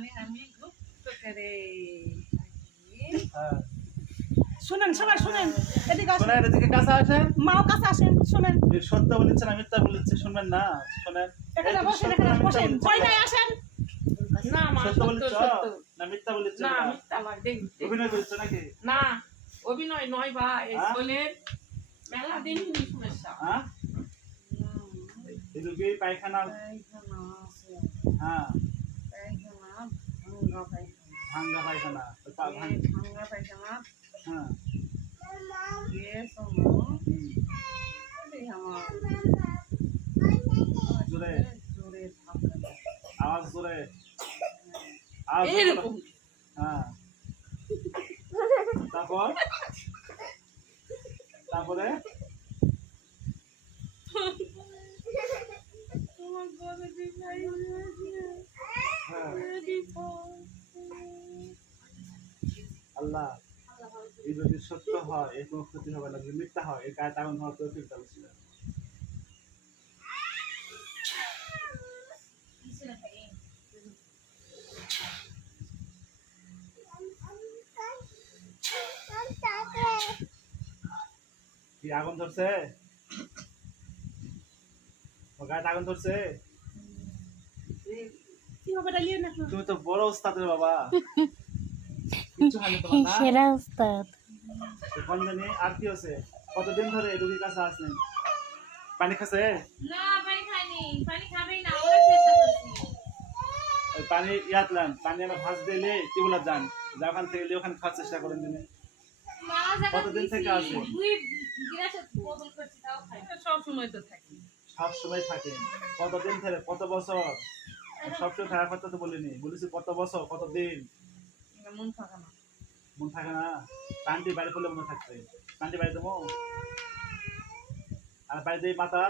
মানে আমি গুপ্ত করে হ্যাঁ শুনেন সবাই শুনেন, এদিকে আসেন, শোনেন, এদিকে কাছে আসেন। মাও কাছে আসেন, শুনেন। এই সত্য বলেছে না মিথ্যা বলেছে শুনবেন না, শোনেন। এখানে এই বসেন, সত্য এখানে না মিথ্যা বসেন, বলেছে? ভয় নাই, আসেন। না মা সত্য সত্য বলেছ সত্য না মিথ্যা বলেছ? না মিথ্যা লাগে দেখতে অভিনয় করেছো নাকি? না অভিনয় নয় বা এই হ্যাঁ? ছোলের মেলা দিন সমস্যা হ্যাঁ এই রোগীর পায়খানা, পায়খানা আছে, হ্যাঁ পায়খানা, ভাঙ্গা পায়খানা, ভাঙ্গা পায়খানা, এই ভাঙ্গা পায়খানা, হ্যাঁ গ্যাস হলো, এই আমার জোরে জোরে ধাক্কা দেয়। আওয়াজ জোরে আওয়াজ জোরে। এইরকম হ্যাঁ তারপর তারপরে তোমার গলে দিবাই হ্যাঁ আল্লাহ এই যদি সত্য হয় এর কোনো ক্ষতি হবে না, যদি মিথ্যা হয় এর গায়ে তাগন হওয়ার তৌফিক দাও ছিল। কি আগুন ধরছে? ও গায়ে আগুন ধরছে? কি হবে ডালিয়ে না? তুমি তো বড় ওস্তাদের বাবা, কিছু হয়নি তোমার না? সেরা উস্তাদ। কোন জানি আর কি হচ্ছে? কতদিন ধরে এই রোগীর কাছে আসলেন? পানি খাচ্ছে? না পানি খাইনি, পানি খাবেই না, অনেক চেষ্টা করছি। ওই পানি ইয়াতলাম, পানি আমরা ভাজ দিলে টিউবওয়েলে যান, যখন থেকে ওখানে খাওয়ার চেষ্টা করেন দিনে। মারা জায়গা কতদিন থেকে আছে? দুই গিলাসে বদল করছি তাও খাই না। সব সময় তো থাকি সব সময় থাকেন? কতদিন থেকে, কত বছর? সবসময় থাকার কথা তো বলিনি, বলেছি কত বছর কতদিন। মন থাকা না মন থাকে না? পানিটি বাইরে পড়লে মনে থাকবে, পানিটি বাইরে দেবো আর বাইরে দিয়ে মাথা,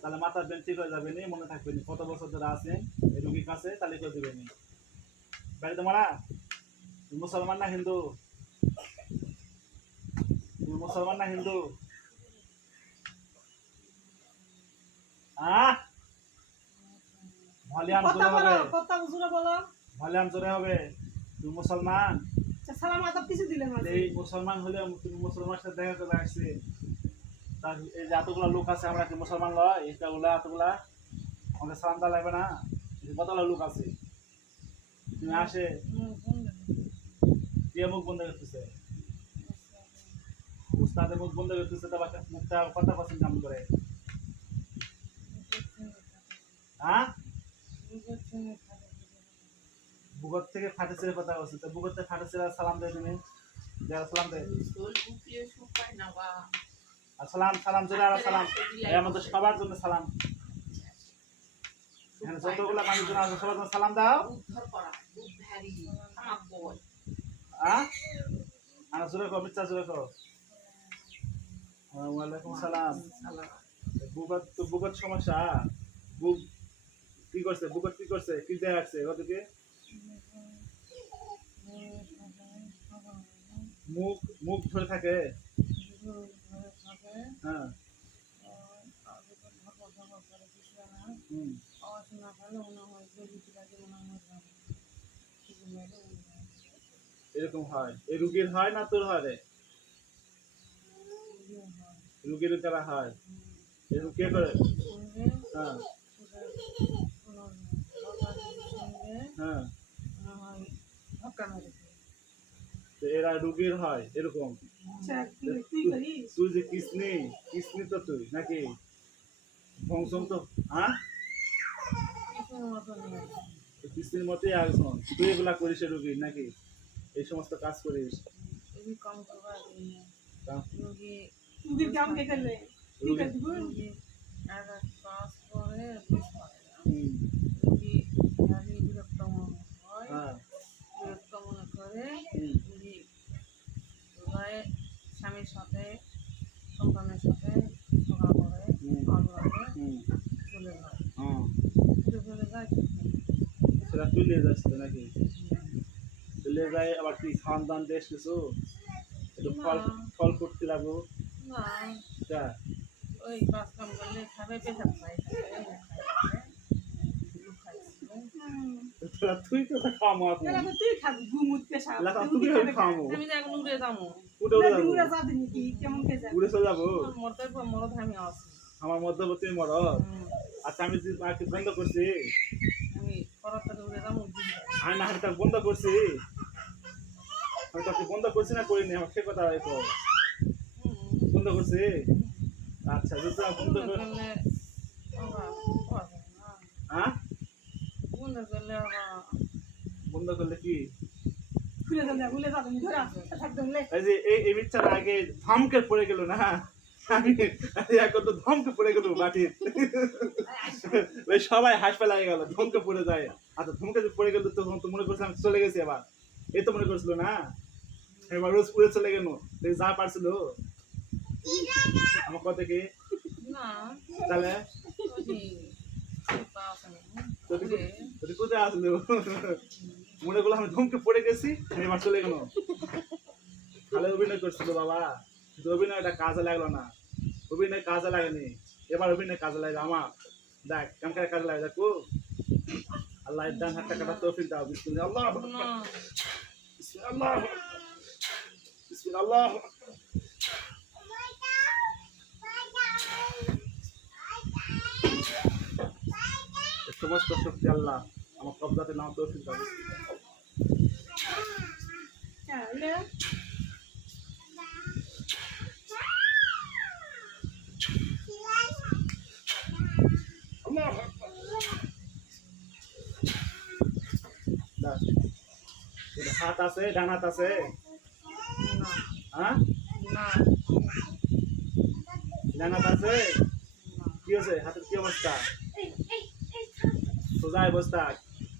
তাহলে মাথার বেন ঠিক হয়ে যাবে নি, মনে থাকবে নি কত বছর ধরে আছেন এই রোগীর কাছে, তাহলে করে দেবে নি। বাইরে তোমারা মুসলমান না হিন্দু? তুমি মুসলমান না হিন্দু? ভলিউম কথা জোরে বলো, হবে, কথা জোরে বলো। ভলিউম জোরে হবে। তুমি মুসলমান? আচ্ছা, সালাম আদব কিছু দিলেন না। এই মুসলমান হলে তুমি মুসলমানের সাথে দেখা করে আসছে, তার এই যে এতগুলা লোক আছে, আমরা কি মুসলমান লয়? এতগুলা আমাদের সালাম দেওয়া লাগবে না? এই কতগুলা লোক আছে, তুমি আসে কে মুখ বন্ধ করতেছে? উস্তাদের মুখ বন্ধ করতেছে, তো মুখটা কথা পছন্দ কাম করে। হ্যাঁ বুগত থেকে ফাটে ছেড়ে কথা বলছে, তো বুগত থেকে ফাটে ছেড়ে সালাম দেয় তুমি, যারা সালাম দেয় সোল বুকিয়ে শুকায় না বা আর সালাম সালাম জোরে আর সালাম, এই আমাদের সবার জন্য সালাম। এখানে যতগুলা মানুষ জন আছে সবার জন্য সালাম দাও। উদ্ধার করা উদ্ধারি আমার বল হ্যাঁ আর জোরে কো, মিথ্যা জোরে কো। ওয়ালাইকুম সালাম। বুগত তো বুগত সমস্যা, বুক কি করছে? বুগত কি করছে? কি দেয়া আছে ওদিকে? মুখ মুখ ধরে থাকে। হ্যাঁ হুম এরকম হয়? এই রুগীর হয় না তোর হয় রে? রুগীর যারা হয় এরকম কে করে? হ্যাঁ হ্যাঁ তো এরা রুগীর হয় এরকম। আচ্ছা, তুই করিস? তুই যে কিসনি কিসনি তো তুই নাকি বংশম তো? হ্যাঁ কিসনির মতোই একজন তুই, এগুলা করিস রুগীর নাকি? এই সমস্ত কাজ করিস? কম করবা তা- তুই কাম কে করলে? ঠিক আছে দিব। হুম, হ্যাঁ স্বামীর সাথে সন্তানের সাথে ঝগড়া করে, হুম, হুম, চলে যায়, হ্যাঁ চলে যায়। সেটা তুই নিয়ে যাস তো নাকি? তুলে যায় আবার কি খাওয়ান দান দেশ কিছু একটু ফল ফল ফুটতে লাগবো। না, তা ওই কাজ কাম করলে খাবে, পেশাব খাই তুই তো খামো এখন এরা তো তুই খাবি গুমুত পেশা লাতা তুমি খামো আমি তো এখন উড়ে যাবো উঠে উঠে যাবো উড়ে যাবি নাকি কেমন কে যাবি উড়ে চলে যাবো মরতে মরদ আমি আছি আমার মধ্যবর্তী মরদ আচ্ছা আমি যদি মাকে বন্ধ করছি আমি পরাত উড়ে যাবো আমি না হাতটা বন্ধ করছি আমি তোকে বন্ধ করছি না করিনি আমার সে কথা রাখো বন্ধ করছি আচ্ছা যদি বন্ধ কর হ্যাঁ বন্ধ করলে বন্ধ করলে কি খুলে যাবে ভুলে যাবে ধরে একদম লে এই যে এই বিচ্ছার আগে ধমকে পড়ে গেল না আমি এখন তো ধমকে পড়ে গেল মাটি ওই সবাই হাসপাতালে লাগে গেল ধমকে পড়ে যায় আচ্ছা ধমকে যে পড়ে গেল তখন তো মনে করছিলাম চলে গেছি আবার এই তো মনে করছিল না এবার রোজ পুড়ে চলে গেল যা পারছিল আমার কথা কি না তাহলে ওই যদি কোথায় আসলো মনে করলো আমি ধমকে পড়ে গেছি এবার চলে গেল ভালো অভিনয় করছিল বাবা কিন্তু অভিনয়টা কাজে লাগলো না অভিনয় কাজে লাগেনি এবার অভিনয় কাজে লাগে আমার দেখ কেমন করে কাজে লাগে দেখো আল্লাহ ডান হাতটা কাটা তৌফিক দাও বিসমিল্লাহ আল্লাহ বিসমিল্লাহ বিসমিল্লাহ সমস্ত শক্তি আল্লাহ আমার কবজাতে নাও তৌফিক দাও তাহলে আল্লাহ দেখ এটা হাত আছে ডান হাত আছে হ্যাঁ না ডান হাত আছে কি আছে হাতের কি অবস্থা সোজা অবস্থা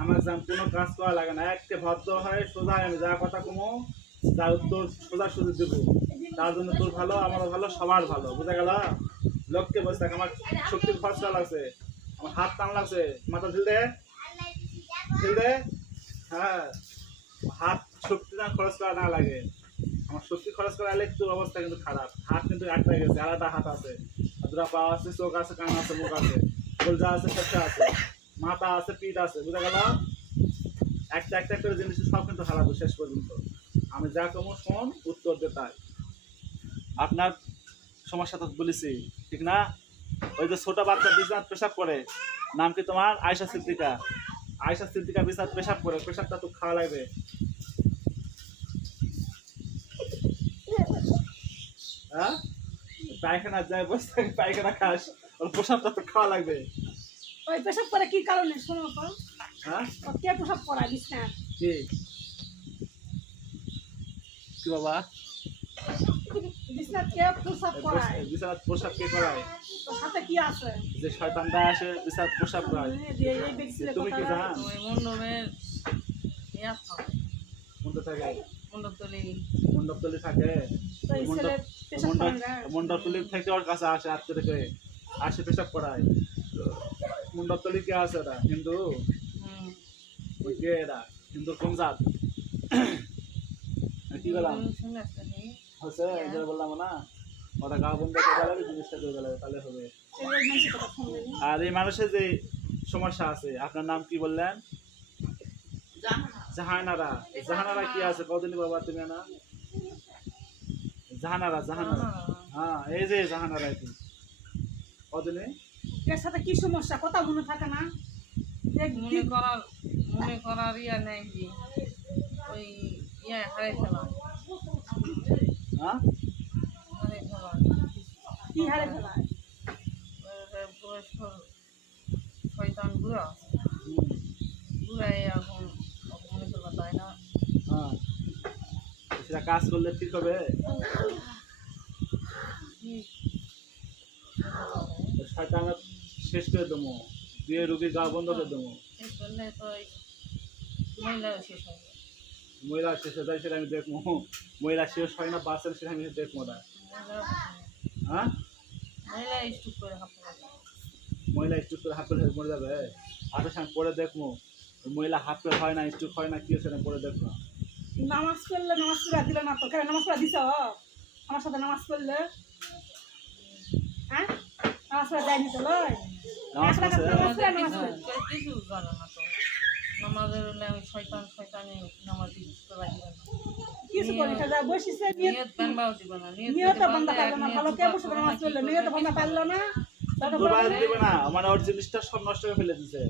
আমার যেন কোনো কাজ করা লাগে না একটা ভদ্র হয় সোজা আমি যা কথা কমো তার উত্তর সোজা সুযোগ দেবো তার জন্য তোর ভালো আমারও ভালো সবার ভালো বুঝা গেল লোককে বসে থাক আমার শক্তির খরচ করা লাগছে আমার হাত টান লাগছে মাথা ঢিল দে হ্যাঁ হাত শক্তি না খরচ করা না লাগে আমার শক্তি খরচ করা হলে একটু অবস্থা কিন্তু খারাপ হাত কিন্তু একটা গেছে আলাদা হাত আছে দুটা পা আছে চোখ আছে কান আছে মুখ আছে গোলজা আছে সবটা আছে মাথা আছে পিঠ আছে বুঝা গেল একটা একটা করে জিনিস সব কিন্তু হারাবো শেষ পর্যন্ত আমি যা কমো শোন উত্তর দে তাই আপনার সমস্যা তো বলেছি ঠিক না ওই যে ছোট বাচ্চা বিছানাত পেশাব করে নাম কি তোমার আয়েশা সিদ্দিকা বিছানাত পেশাব করে পেশাবটা তো খাওয়া লাগবে হ্যাঁ পায়খানা যায় বসে থাকি পায়খানা খাস ওর পেশাবটা তো খাওয়া লাগবে ওই পেশাব করে কি কারণে শোনো তো হ্যাঁ ও কে পেশাব করায় বিছনা কি কি বাবা বিছনা কে পেশাব করায় বিছানাত পেশাব কে করায় তোর সাথে কি আছে যে শয়তানটা আসে বিছানাত পেশাব করায় এই ব্যক্তির তুমি কি কথা জানো ওই মন্ডপের ইয়া থাকে মন্ডপ থাকে মন্ডপতলি মন্ডপতলি থাকে তো এই ছেলে পেশাব করে না মন্ডপতলি থেকে ওর কাছে আসে আত্মীয় থেকে আসে পেশাব করায় মন্ডপতলি কে আছে এরা হিন্দু ওই কে এরা হিন্দু কোন জাত কি বললাম হচ্ছে এদের বললাম না ওরা গাঁ বন্ধ করে গেলে জিনিসটা করে গেলে তাহলে হবে এই মানুষের কথা শুনলে আর এই মানুষের যে সমস্যা আছে আপনার নাম কি বললেন জাহানারা জাহানারা কি আছে কদিনই বাবা তুমি না জাহানারা হ্যাঁ এই যে জাহানারা কি কদিনে এর সাথে কি সমস্যা কথা মনে থাকে না মনে করার ইয়া নেই যে ওই ইয়া হারে ফেলা হ্যাঁ হারে ফেলা কি হারে ফেলায় বয়স্ক শয়তান বুড়া বুড়াই এখন মনে করবা তাই না হ্যাঁ সেটা কাজ করলে ঠিক হবে শয়তান শেষ করে দেবো দিয়ে রুগীর গা বন্ধ করে দেবো শেষ করলে তো মহিলা শেষ হবে মহিলা শেষ হয়ে যায় সেটা আমি দেখবো মহিলা শেষ হয় না বাঁচেন সেটা আমি দেখবো না হ্যাঁ মহিলা স্টুপ করে হাঁপতে পারে মহিলা স্টুক করে হাফ করে মরে যাবে আরের সঙ্গে পরে দেখবো মহিলা হাফ করে হয় না স্টুক হয় না কি সেটা পরে দেখবো নামাজ পড়লে নামাজ পড়া দিলে না তো কেন নামাজ পড়া দিছ আমার সাথে নামাজ পড়লে হ্যাঁ নামাজ পড়া যায়নি তো লয় নামাজ পড়ছে? নামাজ পড়ে কিছু জানে না তো নামাজের শয়তানি নামাজ দিতে রাখবে না কিছু করে খাজা বসিছে নিয়ত বানবাও দিব না নিয়ত বান্দা পারলো না ভালো কে বসে নামাজ পড়লো নিয়ত বান্দা পারলো না তাহলে দুবার দিবে না মানে ওর জিনিসটা সব নষ্ট করে ফেলে দিছে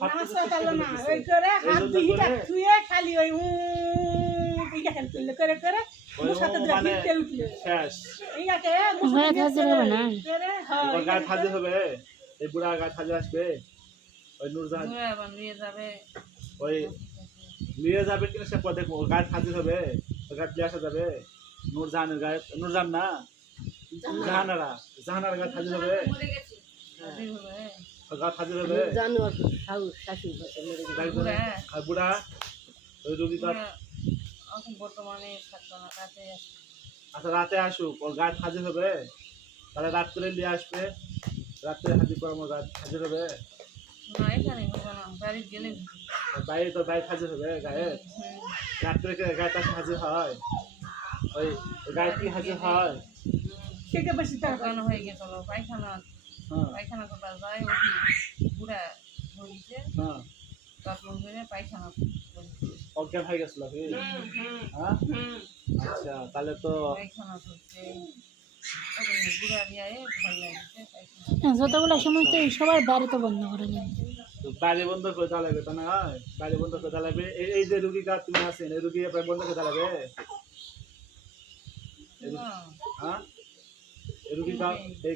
নামাজ পারলো না ওই করে হাত দিটা ছুঁয়ে খালি ওই এইটা খেলতে করে করে মুসাতে দিতে উঠলো শেষ এইটাকে গায়ে হাজির হবে না করে হ্যাঁ ওর গায়ে হাজির হবে এই বুড়া গায়ে হাজির আসবে ওই নূরজাহান আবার নিয়ে যাবে ওই নিয়ে যাবে কিনা সে পথে ওর গায়ে হাজির হবে ওর গায়ে দিয়ে আসা যাবে নূরজাহানের গায়ে নূরজাহান না জাহানারা জাহানার গায়ে হাজির হবে হাজির হবে ওর গায়ে হাজির হবে আর বুড়া ওই রুগী তো এখন বর্তমানে থাকতো না রাতে আসে আচ্ছা রাতে আসুক ওর গায়ে হাজির হবে তাহলে রাত্রে নিয়ে আসবে রাত্রে হাজির করে আমার গায়ে হাজির হবে না এখানে হবে না বাড়ি গেলে বাইরে তো গায়ে হাজির হবে গায়ে রাত্রে গায়ে তার হাজির হয় ওই গায়ে কি হাজির হয় থেকে বেশি টাকা দোকান হয়ে গেছিল পায়খানা হ্যাঁ পায়খানা করতে যায় ওই বুড়া হয়েছে হ্যাঁ বাথরুম করে পায়খানা অজ্ঞান হয়ে গেছিল কি হ্যাঁ আচ্ছা তাহলে তো পায়খানা করছে বুড়া দিয়ে ভয় লাগছে পায়খানা যতগুলো সমস্যা সবার বাড়ি তো বন্ধ করে যাবে বাইরে বন্ধ করে দেওয়া লাগবে তা না বাইরে বন্ধ করে দেওয়া লাগবে এই যে রুগী গা তুমি আছেন এই রুগী আপনার বন্ধ করে দেওয়া লাগবে হ্যাঁ এই রুগী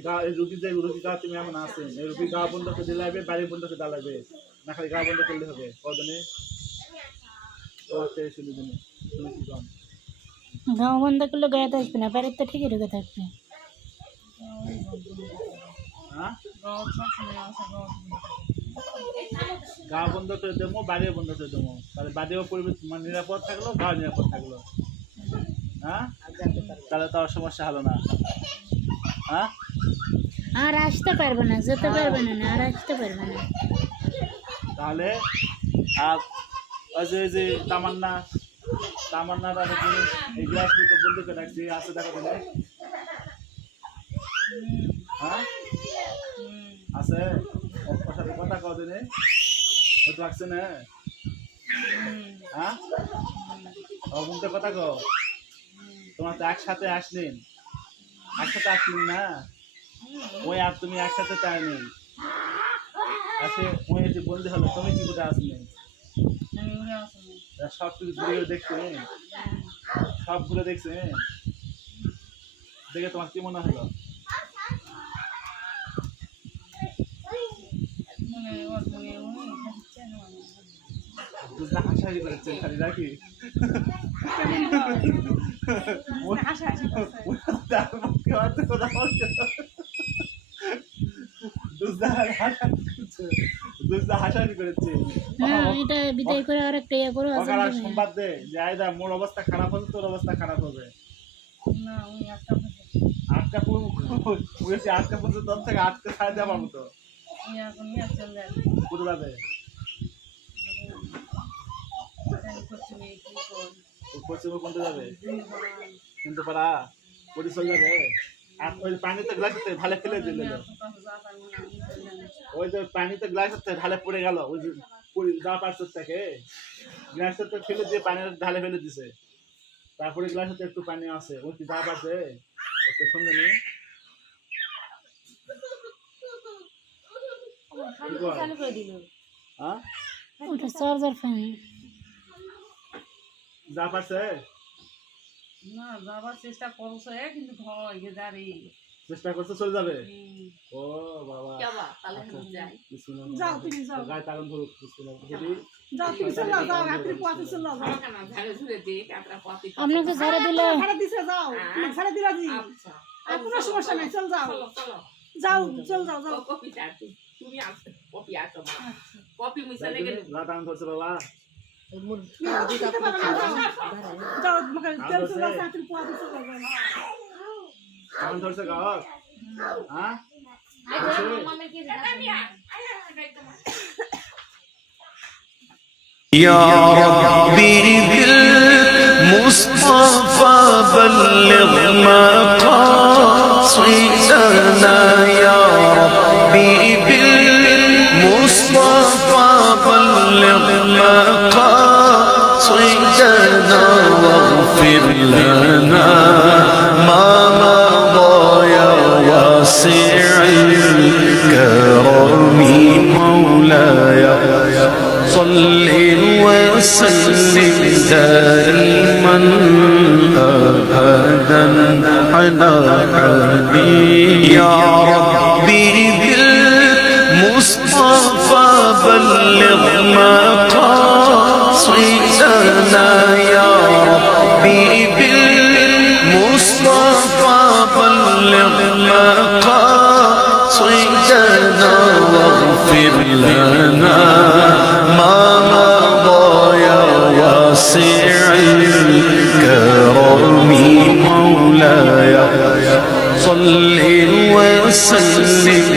গা এই রুগী যে রুগী গা তুমি এখন আছেন এই রুগী গা বন্ধ করে দিলে লাগবে বাইরে বন্ধ করে দেওয়া লাগবে না খালি গা বন্ধ করলে হবে কদিনে ও আচ্ছা শুনি দিনে তুমি কি কম গাঁও বন্ধ করলে গায়ে আসবে না বাড়ির তো ঠিকই ঢুকে থাকবে হ্যাঁ গাঁও সবসময় আসে গাঁও গা বন্ধ করে দেবো বাড়িও বন্ধ করে দেবো তাহলে বাড়িও পরিবেশ মানে নিরাপদ থাকলো গা নিরাপদ থাকলো হ্যাঁ তাহলে তো আর সমস্যা হলো না হ্যাঁ আর আসতে পারবে না যেতে পারবে না আর আসতে পারবে না তাহলে আর ওই যে তামান্নার আর কি এই গ্লাস তো বন্ধ করে রাখছি আসতে দেখা দিলে হ্যাঁ আছে ওর সাথে কথা কদিনে ওটা রাখছে না হ্যাঁ ও মুখে কথা কও তোমার তো একসাথে আসলেন না ওই আর তুমি একসাথে চাইনি আসে ওই যে বন্ধু হলো তুমি কি কোথায় আসলেন সব কিছু ঘুরে দেখছেন সব ঘুরে দেখছেন দেখে তোমার কি মনে হলো হাসাহাসি করেছেন খালি নাকি হাসাহাসি করেছে এটা বিদায় করে আর একটা ইয়ে করো সংবাদ দে যে আয়দা মোর অবস্থা খারাপ হবে তোর অবস্থা খারাপ হবে না ওই একটা আটকা আটকা পর্যন্ত তোর থেকে আটকে ছাড় দেওয়া পারবো তো এখন নিয়ে চলে যায় কোথাও যাবে পশ্চিমে কোনটা যাবে কিন্তু পারা পরি চলে যাবে আর ওই পানিতে গ্লাসে ঢালে ফেলে দিল ওই যে পানিতে গ্লাসে ঢালে পড়ে গেল ওই যে যা পারছে থেকে গ্লাসে ফেলে দিয়ে পানি ঢালে ফেলে দিছে তারপরে গ্লাসে একটু পানি আছে ওই কি যা পারছে একটু সঙ্গে নেই হ্যাঁ ওটা চার্জার ফ্যান যা পারছে না যাবার চেষ্টা করছে কিন্তু ভয় গেদারি চেষ্টা করতে চলে যাবে ও বাবা যাও তুমি যাও গায়ে তাগন ধরুক যাও তুমি চলে যাও রাত্রি পথে চলে যাও আপনাকে ঝাড়ে দিলে ঝাড়ে দিছে যাও তুমি ঝাড়ে দিলা জি আর কোনো সমস্যা নাই চল যাও যাও চল যাও যাও তুমি আসো কপি আসো কপি মুইসা লেগে গা তাগন ধরছে বাবা যাও তোমাকে তেল চলে যাও রাত্রি পথে চলে যাও তাগন ধরছে গা হ্যাঁ يا ربي بالمصطفى بلغ مقاصدنا يا ربي بالمصطفى بلغ مقاصدنا واغفر لنا ما مضى يا واسع الكرم مولاي صل وسلم دائما أبدا على حبيبي يا ربي بالمصطفى بلغ مقاصدنا يا ربي بالمصطفى بلغ مقاصدنا واغفر لنا ما مضى يا واسع الكرم مولاي صل وسلم